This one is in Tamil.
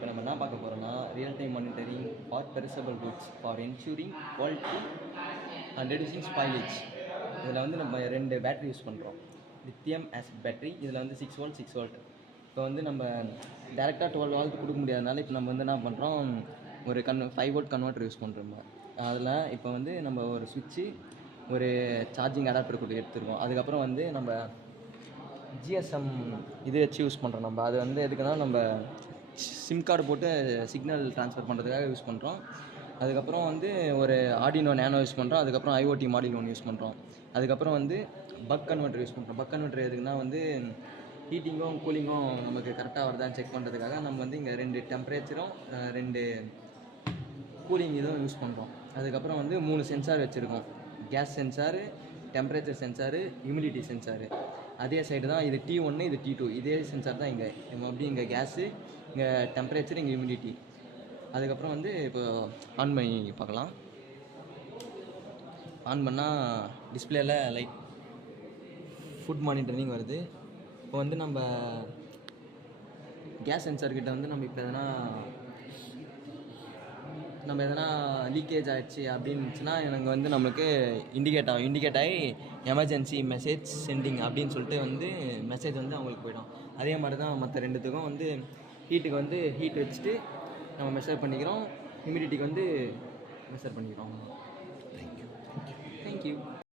இப்போ நம்ம என்ன பார்க்க போகிறோம்னா real time monitoring for perishable goods for ensuring quality and reducing spoilage. இதில் வந்து நம்ம 2 பேட்டரி யூஸ் பண்ணுறோம். லித்தியம் ஆசிட் பேட்டரி, இதில் வந்து 6 வோல்ட் 6 வோல்ட். இப்போ வந்து நம்ம டேரெக்டாக 12 வோல்ட் கொடுக்க முடியாதனால இப்போ நம்ம வந்து என்ன பண்ணுறோம், ஒரு 5 வோல்ட் கன்வெர்ட்டர் யூஸ் பண்ணுறோம். அதில் இப்போ வந்து நம்ம ஒரு சுவிட்சு, ஒரு சார்ஜிங் அடாப்டர் கூட எடுத்துருக்கோம். அதுக்கப்புறம் வந்து நம்ம ஜிஎஸ்எம் இது வச்சு யூஸ் பண்ணுறோம். நம்ம அது வந்து எதுக்குன்னா நம்ம சிம் கார்டு போட்டு சிக்னல் ட்ரான்ஸ்ஃபர் பண்ணுறதுக்காக யூஸ் பண்ணுறோம். அதுக்கப்புறம் வந்து ஒரு ஆர்டினோ நேனோ யூஸ் பண்ணுறோம். அதுக்கப்புறம் ஐஓடி மாடியூல் ஒன்று யூஸ் பண்ணுறோம். அதுக்கப்புறம் வந்து பக் கன்வெர்ட்டர் யூஸ் பண்ணுறோம். பக் கன்வெர்ட்டர் எதுக்குன்னா வந்து ஹீட்டிங்கும் கூலிங்கும் நமக்கு கரெக்டாக வருதான்னு செக் பண்ணுறதுக்காக நம்ம வந்து இங்கே 2 டெம்பரேச்சரும் 2 கூலிங் இதுவும் யூஸ் பண்ணுறோம். அதுக்கப்புறம் வந்து 3 சென்சார் வச்சுருக்கோம். Gas sensor, temperature sensor, humidity sensor. அதே சைடு தான் இது T1, இது T2. இதே சென்சார் தான் இங்கே. அப்படி இங்கே கேஸு, இங்கே டெம்பரேச்சர், இங்கே ஹியூமிடிட்டி. அதுக்கப்புறம் வந்து இப்போ ஆன் பண்ணி பார்க்கலாம். ஆன் பண்ணால் டிஸ்பிளேல லைட் ஃபுட் மானிட்டரிங் வருது. இப்போ வந்து நம்ம கேஸ் சென்சார்கிட்ட வந்து நம்ம இப்போ எதனா லீக்கேஜ் ஆகிடுச்சு அப்படின்னு இருந்துச்சுன்னா எனக்கு வந்து நம்மளுக்கு இண்டிகேட் ஆகி எமர்ஜென்சி மெசேஜ் சென்டிங் அப்படின்னு சொல்லிட்டு வந்து மெசேஜ் வந்து அவங்களுக்கு போய்டும். அதே மாதிரி தான் மற்ற 2த்துக்கும் வந்து ஹீட்டுக்கு வந்து ஹீட் வச்சுட்டு நம்ம மெஷர் பண்ணிக்கிறோம், ஹியூமிடிட்டிக்கு வந்து மெஷர் பண்ணிக்கிறோம். தேங்க்யூ.